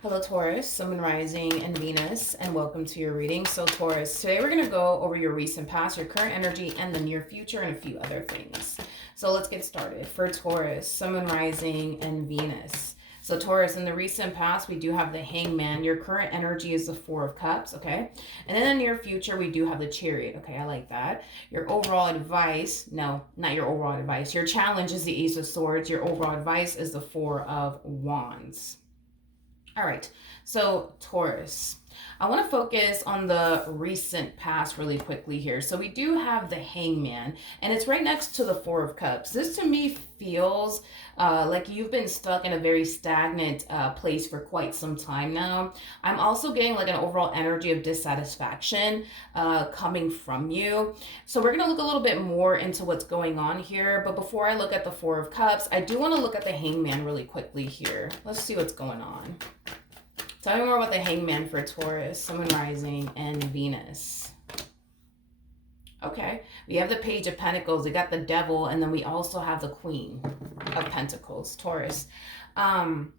Hello, Taurus, Sun, Moon, Rising, and Venus, and welcome to your reading. So, Taurus, today we're going to go over your recent past, your current energy, and the near future, and a few other things. So, let's get started. For Taurus, Sun, Moon, Rising, and Venus. So, Taurus, in the recent past, we do have the Hangman. Your current energy is the Four of Cups, okay? And in the near future, we do have the Chariot, okay? I like that. Your overall advice, no, not your overall advice. Your challenge is the Ace of Swords. Your overall advice is the Four of Wands. All right, so Taurus. I want to focus on the recent past really quickly here. So we do have the Hangman, and it's right next to the Four of Cups. This to me feels like you've been stuck in a very stagnant place for quite some time now. I'm also getting like an overall energy of dissatisfaction coming from you. So we're going to look a little bit more into what's going on here. But before I look at the Four of Cups, I do want to look at the Hangman really quickly here. Let's see what's going on. Tell me more about the Hangman for Taurus, Sun, Moon, Rising, and Venus. Okay, we have the Page of Pentacles, we got the Devil, and then we also have the Queen of Pentacles, Taurus. In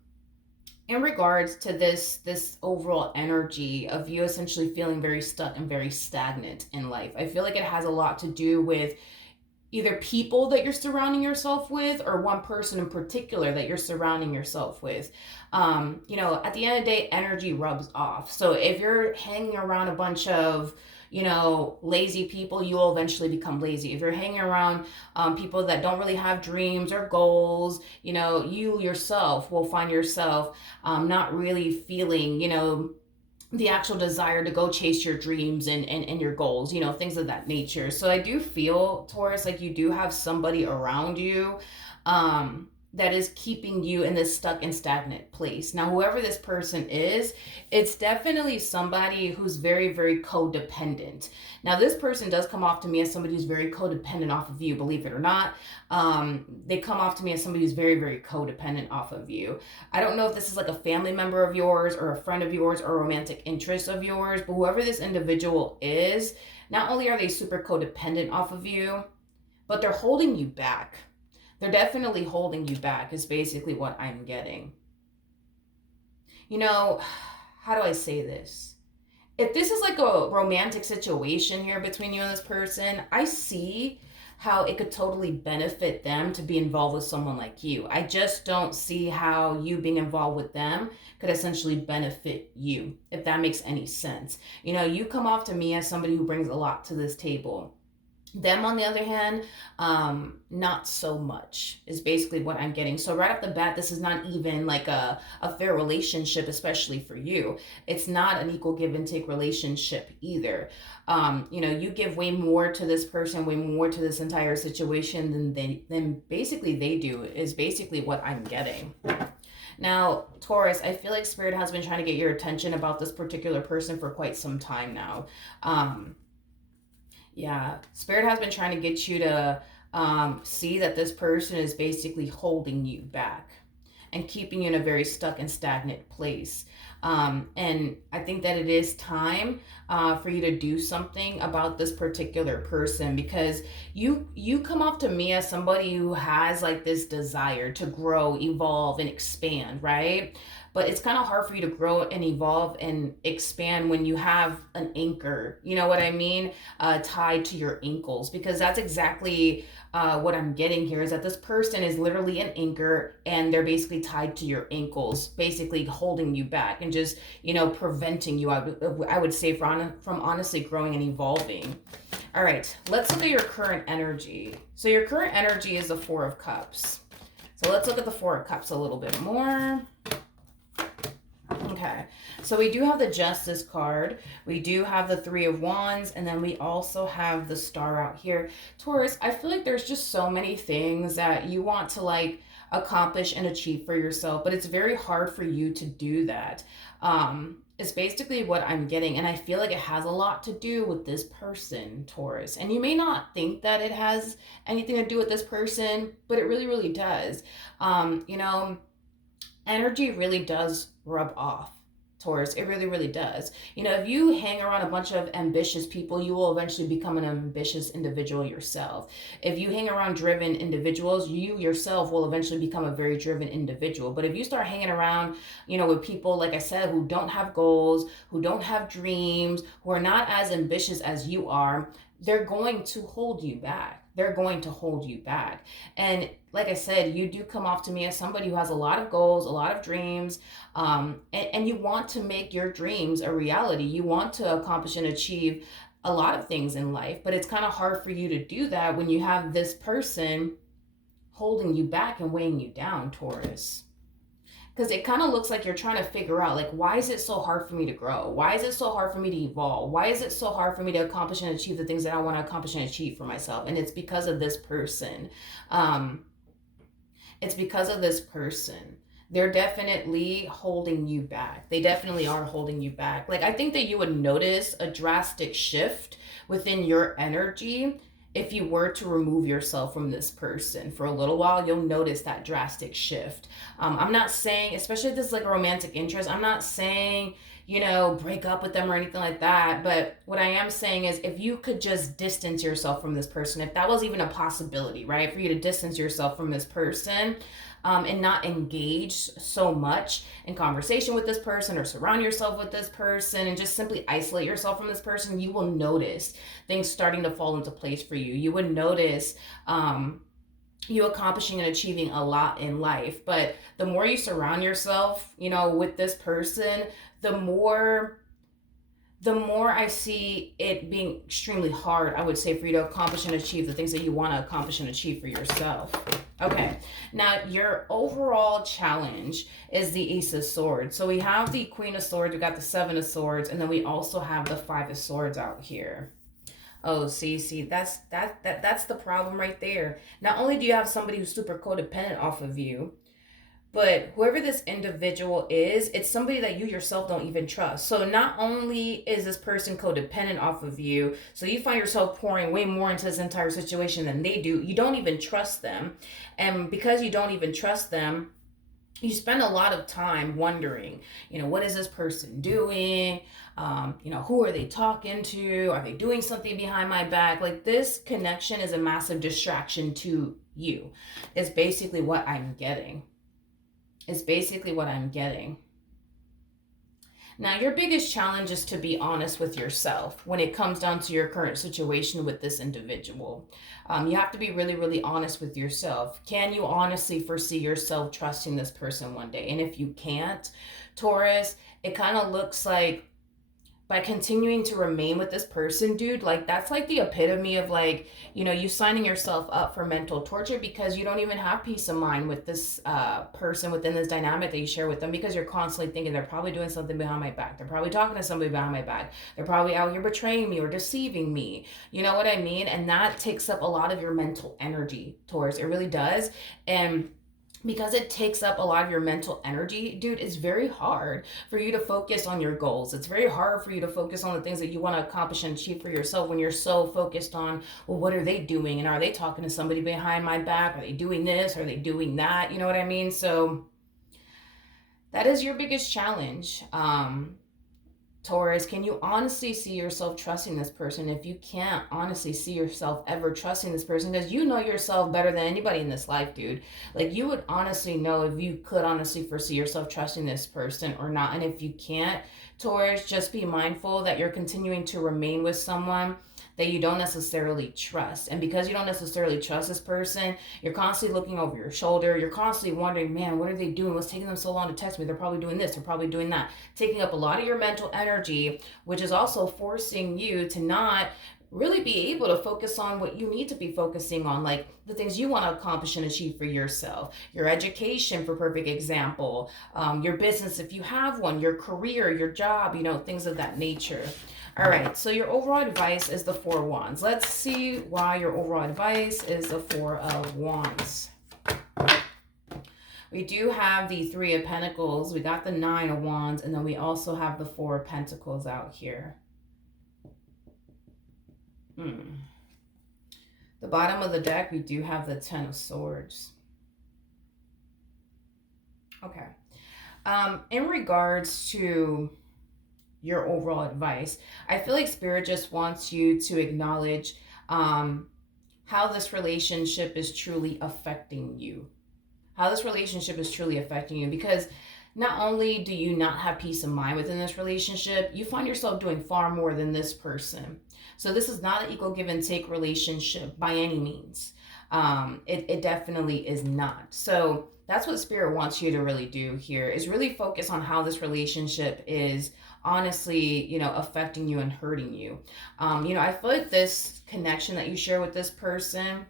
regards to this overall energy of you essentially feeling very stuck and very stagnant in life, I feel like it has a lot to do with either people that you're surrounding yourself with or one person in particular that you're surrounding yourself with. At the end of the day, energy rubs off. So if you're hanging around a bunch of, lazy people, you will eventually become lazy. If you're hanging around people that don't really have dreams or goals, you yourself will find yourself not really feeling, the actual desire to go chase your dreams and your goals, things of that nature. So I do feel, Taurus, like you do have somebody around you that is keeping you in this stuck and stagnant place. Now, whoever this person is, it's definitely somebody who's very, very codependent. Now, this person does come off to me as somebody who's very codependent off of you, believe it or not. They come off to me as somebody who's very, very codependent off of you. I don't know if this is like a family member of yours or a friend of yours or a romantic interest of yours, but whoever this individual is, not only are they super codependent off of you, but they're holding you back. They're definitely holding you back is basically what I'm getting. How do I say this? If this is like a romantic situation here between you and this person, I see how it could totally benefit them to be involved with someone like you. I just don't see how you being involved with them could essentially benefit you, if that makes any sense. You come off to me as somebody who brings a lot to this table. Them, on the other hand, not so much is basically what I'm getting. So right off the bat, this is not even like a fair relationship, especially for you. It's not an equal give and take relationship either. You give way more to this person, way more to this entire situation than basically they do, is basically what I'm getting. Now, Taurus, I feel like Spirit has been trying to get your attention about this particular person for quite some time now. Yeah, Spirit has been trying to get you to see that this person is basically holding you back and keeping you in a very stuck and stagnant place. And I think that it is time for you to do something about this particular person, because you come off to me as somebody who has like this desire to grow, evolve, and expand, right? But it's kind of hard for you to grow and evolve and expand when you have an anchor, you know what I mean, tied to your ankles, because that's exactly what I'm getting here, is that this person is literally an anchor and they're basically tied to your ankles, basically holding you back and just, preventing you, I would say, from honestly growing and evolving. All right, let's look at your current energy. So your current energy is the Four of Cups. So let's look at the Four of Cups a little bit more. Okay, so we do have the Justice card, we do have the Three of Wands, and then we also have the Star out here. Taurus, I feel like there's just so many things that you want to like accomplish and achieve for yourself, but it's very hard for you to do that. It's basically what I'm getting, and I feel like it has a lot to do with this person, Taurus. And you may not think that it has anything to do with this person, but it really, really does. Energy really does rub off. Taurus. It really, really does. You know, if you hang around a bunch of ambitious people, you will eventually become an ambitious individual yourself. If you hang around driven individuals, you yourself will eventually become a very driven individual. But if you start hanging around, you know, with people, like I said, who don't have goals, who don't have dreams, who are not as ambitious as you are, they're going to hold you back. They're going to hold you back. And like I said, you do come off to me as somebody who has a lot of goals, a lot of dreams, and you want to make your dreams a reality. You want to accomplish and achieve a lot of things in life, but it's kind of hard for you to do that when you have this person holding you back and weighing you down, Taurus. Because it kind of looks like you're trying to figure out, like, why is it so hard for me to grow? Why is it so hard for me to evolve? Why is it so hard for me to accomplish and achieve the things that I want to accomplish and achieve for myself? And it's because of this person. It's because of this person. They're definitely holding you back. They definitely are holding you back. Like, I think that you would notice a drastic shift within your energy if you were to remove yourself from this person for a little while. You'll notice that drastic shift. I'm not saying, especially if this is like a romantic interest, I'm not saying, you know, break up with them or anything like that. But what I am saying is, if you could just distance yourself from this person, if that was even a possibility, right, for you to distance yourself from this person, and not engage so much in conversation with this person or surround yourself with this person and just simply isolate yourself from this person, you will notice things starting to fall into place for you. You would notice you accomplishing and achieving a lot in life. But the more you surround yourself, you know, with this person, the more I see it being extremely hard, I would say, for you to accomplish and achieve the things that you want to accomplish and achieve for yourself. Okay, now your overall challenge is the Ace of Swords. So we have the Queen of Swords, we got the Seven of Swords, and then we also have the Five of Swords out here. Oh, see, that's the problem right there. Not only do you have somebody who's super codependent off of you, but whoever this individual is, it's somebody that you yourself don't even trust. So not only is this person codependent off of you, so you find yourself pouring way more into this entire situation than they do. You don't even trust them. And because you don't even trust them, you spend a lot of time wondering, you know, what is this person doing? You know, who are they talking to? Are they doing something behind my back? Like, this connection is a massive distraction to you. It's basically what I'm getting. Is basically what I'm getting. Now, your biggest challenge is to be honest with yourself when it comes down to your current situation with this individual. You have to be really, really honest with yourself. Can you honestly foresee yourself trusting this person one day? And if you can't, Taurus, it kind of looks like by continuing to remain with this person, dude, like, that's like the epitome of, like, you know, you signing yourself up for mental torture because you don't even have peace of mind with this person within this dynamic that you share with them, because you're constantly thinking they're probably doing something behind my back. They're probably talking to somebody behind my back. They're probably out here betraying me or deceiving me. You know what I mean? And that takes up a lot of your mental energy, Taurus. It really does. And because it takes up a lot of your mental energy, dude, it's very hard for you to focus on your goals. It's very hard for you to focus on the things that you want to accomplish and achieve for yourself when you're so focused on, well, what are they doing? And are they talking to somebody behind my back? Are they doing this? Are they doing that? You know what I mean? So that is your biggest challenge. Taurus, can you honestly see yourself trusting this person? If you can't honestly see yourself ever trusting this person, because you know yourself better than anybody in this life, dude. Like, you would honestly know if you could honestly foresee yourself trusting this person or not. And if you can't, Taurus, just be mindful that you're continuing to remain with someone that you don't necessarily trust. And because you don't necessarily trust this person, you're constantly looking over your shoulder. You're constantly wondering, man, what are they doing? What's taking them so long to text me? They're probably doing this. They're probably doing that. Taking up a lot of your mental energy, which is also forcing you to not really be able to focus on what you need to be focusing on, like the things you want to accomplish and achieve for yourself. Your education, for perfect example, your business, if you have one, your career, your job, you know, things of that nature. All right, so your overall advice is the Four of Wands. Let's see why your overall advice is the Four of Wands. We do have the Three of Pentacles. We got the Nine of Wands, and then we also have the Four of Pentacles out here. The bottom of the deck, we do have the Ten of Swords. Okay. In regards to your overall advice, I feel like Spirit just wants you to acknowledge um, how this relationship is truly affecting you. How this relationship is truly affecting you, because not only do you not have peace of mind within this relationship, you find yourself doing far more than this person. So this is not an equal give and take relationship by any means. It definitely is not. So that's what Spirit wants you to really do here, is really focus on how this relationship is honestly, affecting you and hurting you. I feel like this connection that you share with this person,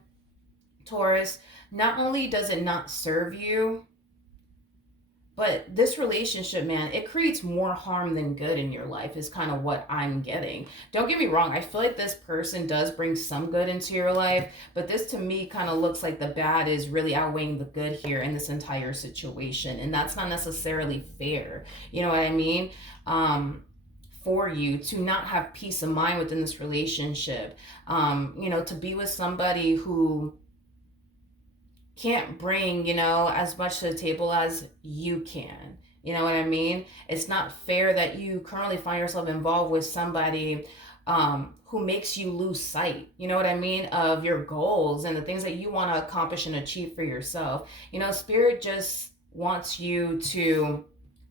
Taurus, not only does it not serve you, but this relationship, man, it creates more harm than good in your life, is kind of what I'm getting. Don't get me wrong. I feel like this person does bring some good into your life, but this to me kind of looks like the bad is really outweighing the good here in this entire situation. And that's not necessarily fair. You know what I mean? For you to not have peace of mind within this relationship, to be with somebody who can't bring, as much to the table as you can. You know what I mean? It's not fair that you currently find yourself involved with somebody who makes you lose sight, you know what I mean, of your goals and the things that you want to accomplish and achieve for yourself. Spirit just wants you to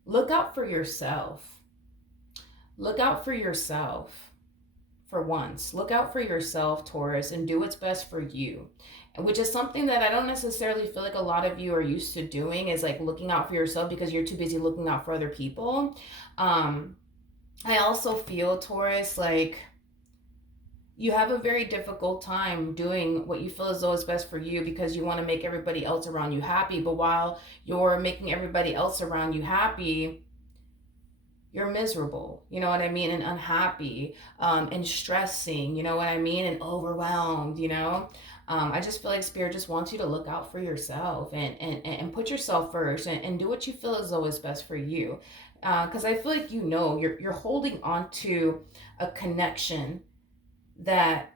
look out for yourself. Look out for yourself for once. Look out for yourself, Taurus, and do what's best for you, which is something that I don't necessarily feel like a lot of you are used to doing, is like looking out for yourself because you're too busy looking out for other people. I also feel, Taurus, like you have a very difficult time doing what you feel as though is best for you because you want to make everybody else around you happy. But while you're making everybody else around you happy, you're miserable, you know what I mean, and unhappy, and stressing, you know what I mean, and overwhelmed, I just feel like Spirit just wants you to look out for yourself and put yourself first, and do what you feel as though is best for you. Because I feel like you're holding on to a connection that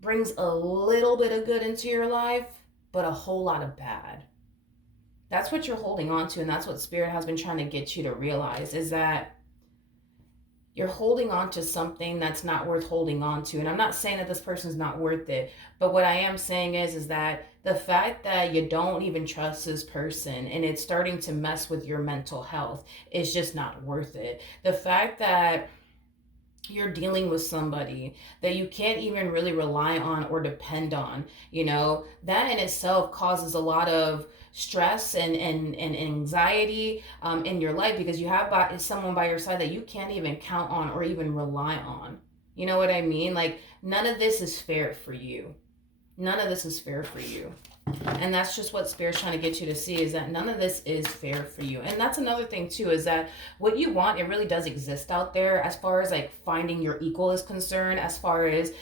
brings a little bit of good into your life, but a whole lot of bad. That's what you're holding on to, and that's what Spirit has been trying to get you to realize, is that you're holding on to something that's not worth holding on to. And I'm not saying that this person's not worth it, but what I am saying is that the fact that you don't even trust this person and it's starting to mess with your mental health is just not worth it. The fact that you're dealing with somebody that you can't even really rely on or depend on, that in itself causes a lot of stress and anxiety in your life, because you have someone by your side that you can't even count on or even rely on. You know what I mean? Like, none of this is fair for you. None of this is fair for you. And that's just what Spirit's trying to get you to see, is that none of this is fair for you. And that's another thing too, is that what you want, it really does exist out there, as far as like finding your equal is concerned, as far as,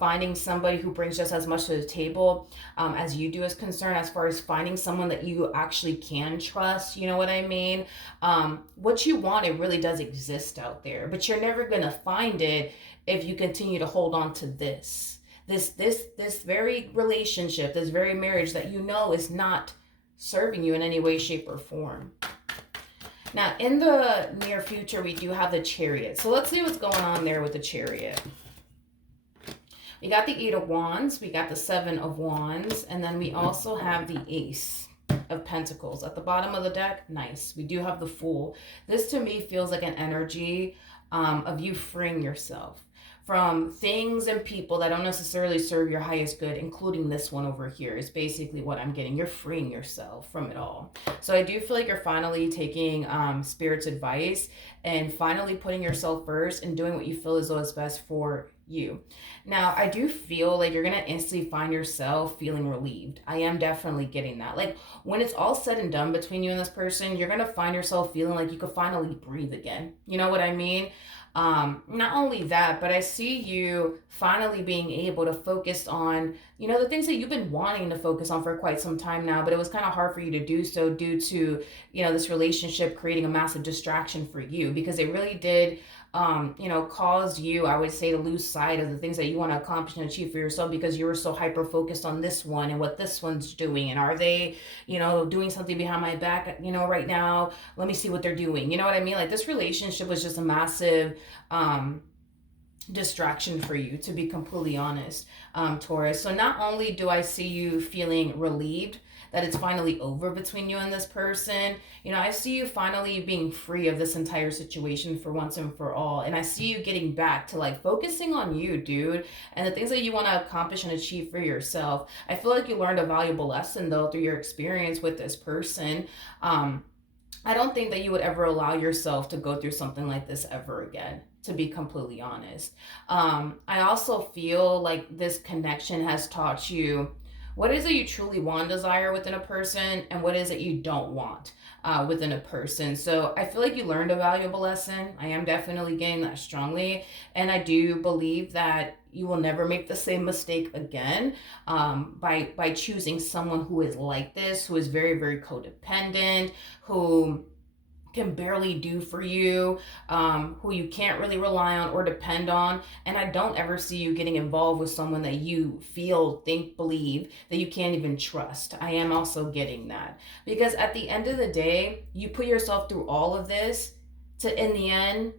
finding somebody who brings just as much to the table as you do is concerned, as far as finding someone that you actually can trust, you know what I mean? What you want, it really does exist out there, but you're never going to find it if you continue to hold on to this very relationship, this very marriage that is not serving you in any way, shape, or form. Now, in the near future, we do have the Chariot. So let's see what's going on there with the Chariot. We got the Eight of Wands, we got the Seven of Wands, and then we also have the Ace of Pentacles. At the bottom of the deck, nice. We do have the Fool. This to me feels like an energy of you freeing yourself from things and people that don't necessarily serve your highest good, including this one over here, is basically what I'm getting. You're freeing yourself from it all. So I do feel like you're finally taking Spirit's advice and finally putting yourself first and doing what you feel as though is best for you. Now, I do feel like you're going to instantly find yourself feeling relieved. I am definitely getting that. Like, when it's all said and done between you and this person, you're going to find yourself feeling like you could finally breathe again. You know what I mean? Not only that, but I see you finally being able to focus on, the things that you've been wanting to focus on for quite some time now, but it was kind of hard for you to do so due to, this relationship creating a massive distraction for you, because it really did cause you, I would say, to lose sight of the things that you want to accomplish and achieve for yourself, because you were so hyper focused on this one and what this one's doing. And are they, doing something behind my back, right now? Let me see what they're doing. You know what I mean? Like, this relationship was just a massive, distraction for you, to be completely honest, Taurus. So not only do I see you feeling relieved that it's finally over between you and this person, I see you finally being free of this entire situation for once and for all. And I see you getting back to like focusing on you, dude, and the things that you want to accomplish and achieve for yourself. I feel like you learned a valuable lesson though through your experience with this person. I don't think that you would ever allow yourself to go through something like this ever again, to be completely honest. I also feel like this connection has taught you what is it you truly want and desire within a person, and what is it you don't want within a person. So I feel like you learned a valuable lesson. I am definitely getting that strongly. And I do believe that you will never make the same mistake again, by choosing someone who is like this, who is very, very codependent, who can barely do for you, who you can't really rely on or depend on. And I don't ever see you getting involved with someone that you feel, think, believe that you can't even trust. I am also getting that, because at the end of the day, you put yourself through all of this to, in the end,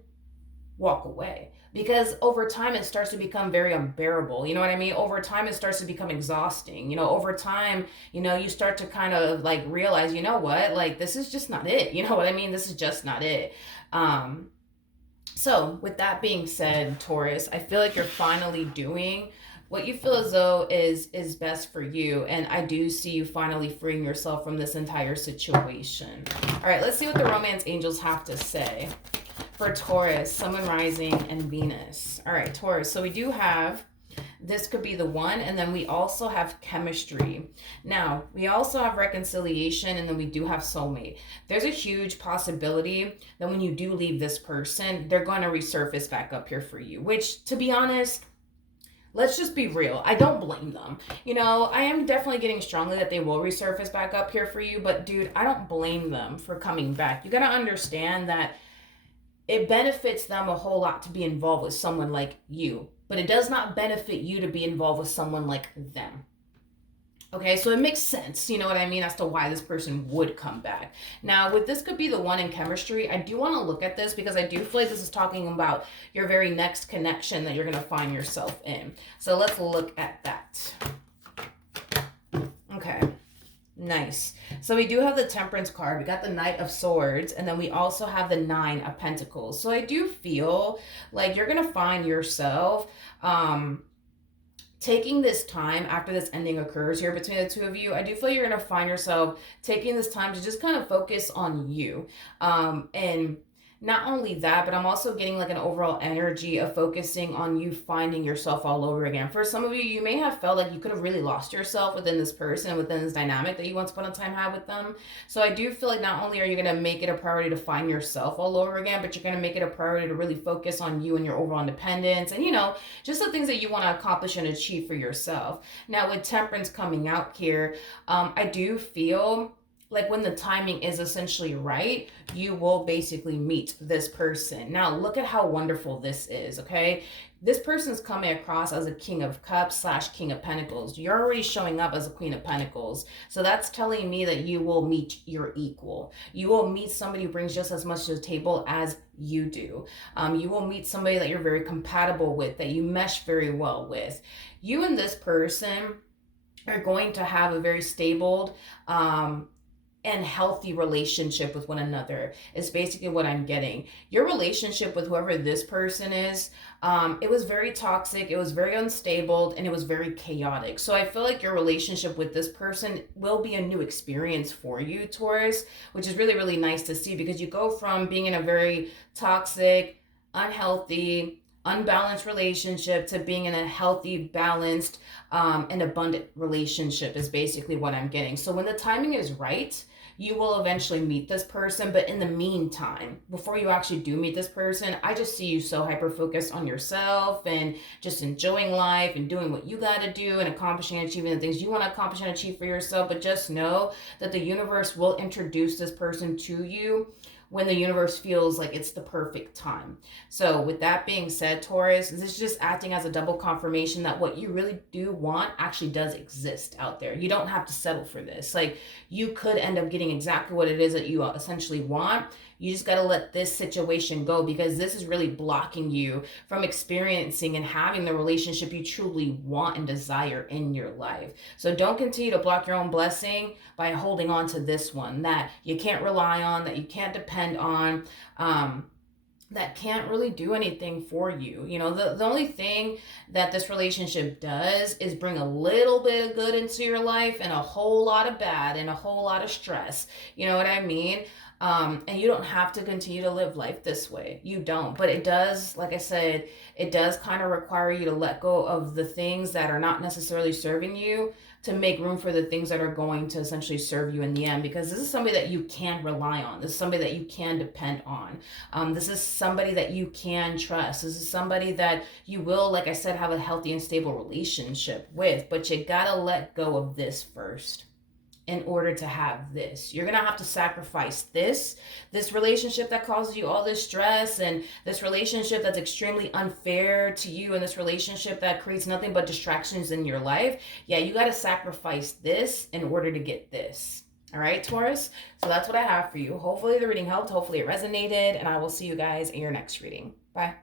walk away, because over time it starts to become very unbearable. You know what I mean? Over time it starts to become exhausting. Over time, you start to kind of like realize, you know what, like this is just not it. You know what I mean? This is just not it. So with that being said, Taurus, I feel like you're finally doing what you feel as though is best for you, and I do see you finally freeing yourself from this entire situation. All right, let's see what the romance angels have to say for Taurus, Sun, Moon, Rising, and Venus. All right, Taurus. So we do have, this could be the one, and then we also have chemistry. Now, we also have reconciliation, and then we do have soulmate. There's a huge possibility that when you do leave this person, they're going to resurface back up here for you, which, to be honest, let's just be real, I don't blame them. I am definitely getting strongly that they will resurface back up here for you, but dude, I don't blame them for coming back. You got to understand that it benefits them a whole lot to be involved with someone like you, but it does not benefit you to be involved with someone like them. Okay, so it makes sense, you know what I mean, as to why this person would come back. Now, with this could be the one in chemistry, I do want to look at this because I do feel like this is talking about your very next connection that you're going to find yourself in. So let's look at that. Okay. Nice. So we do have the Temperance card. We got the Knight of Swords, and then we also have the Nine of Pentacles. So I do feel like you're going to find yourself taking this time after this ending occurs here between the two of you. I do feel you're going to find yourself taking this time to just kind of focus on you. And not only that, but I'm also getting like an overall energy of focusing on you finding yourself all over again. For some of you, you may have felt like you could have really lost yourself within this person, within this dynamic that you once upon a time had with them. So I do feel like not only are you going to make it a priority to find yourself all over again, but you're going to make it a priority to really focus on you and your overall independence and, just the things that you want to accomplish and achieve for yourself. Now, with Temperance coming out here, I do feel like when the timing is essentially right, you will basically meet this person. Now, look at how wonderful this is, okay? This person's coming across as a King of Cups / King of Pentacles. You're already showing up as a Queen of Pentacles. So that's telling me that you will meet your equal. You will meet somebody who brings just as much to the table as you do. You will meet somebody that you're very compatible with, that you mesh very well with. You and this person are going to have a very stable, and healthy relationship with one another is basically what I'm getting. Your relationship with whoever this person is, it was very toxic, it was very unstable, and it was very chaotic. So I feel like your relationship with this person will be a new experience for you, Taurus, which is really, really nice to see, because you go from being in a very toxic, unhealthy, unbalanced relationship to being in a healthy, balanced, and abundant relationship is basically what I'm getting. So when the timing is right, you will eventually meet this person. But in the meantime, before you actually do meet this person, I just see you so hyper focused on yourself and just enjoying life and doing what you got to do and accomplishing and achieving the things you want to accomplish and achieve for yourself. But just know that the universe will introduce this person to you when the universe feels like it's the perfect time. So, with that being said, Taurus, this is just acting as a double confirmation that what you really do want actually does exist out there. You don't have to settle for this. Like, you could end up getting exactly what it is that you essentially want. You just got to let this situation go, because this is really blocking you from experiencing and having the relationship you truly want and desire in your life. So don't continue to block your own blessing by holding on to this one that you can't rely on, that you can't depend on. That can't really do anything for you. You know, the only thing that this relationship does is bring a little bit of good into your life and a whole lot of bad and a whole lot of stress. You know what I mean? And you don't have to continue to live life this way. You don't. But it does, like I said, it does kind of require you to let go of the things that are not necessarily serving you to make room for the things that are going to essentially serve you in the end, because this is somebody that you can rely on. This is somebody that you can depend on. This is somebody that you can trust. This is somebody that you will, like I said, have a healthy and stable relationship with. But you gotta let go of this first in order to have this. You're gonna have to sacrifice this relationship that causes you all this stress, and this relationship that's extremely unfair to you, and this relationship that creates nothing but distractions in your life. Yeah, you gotta sacrifice this in order to get this. All right, Taurus? So that's what I have for you. Hopefully the reading helped. Hopefully it resonated, and I will see you guys in your next reading. Bye.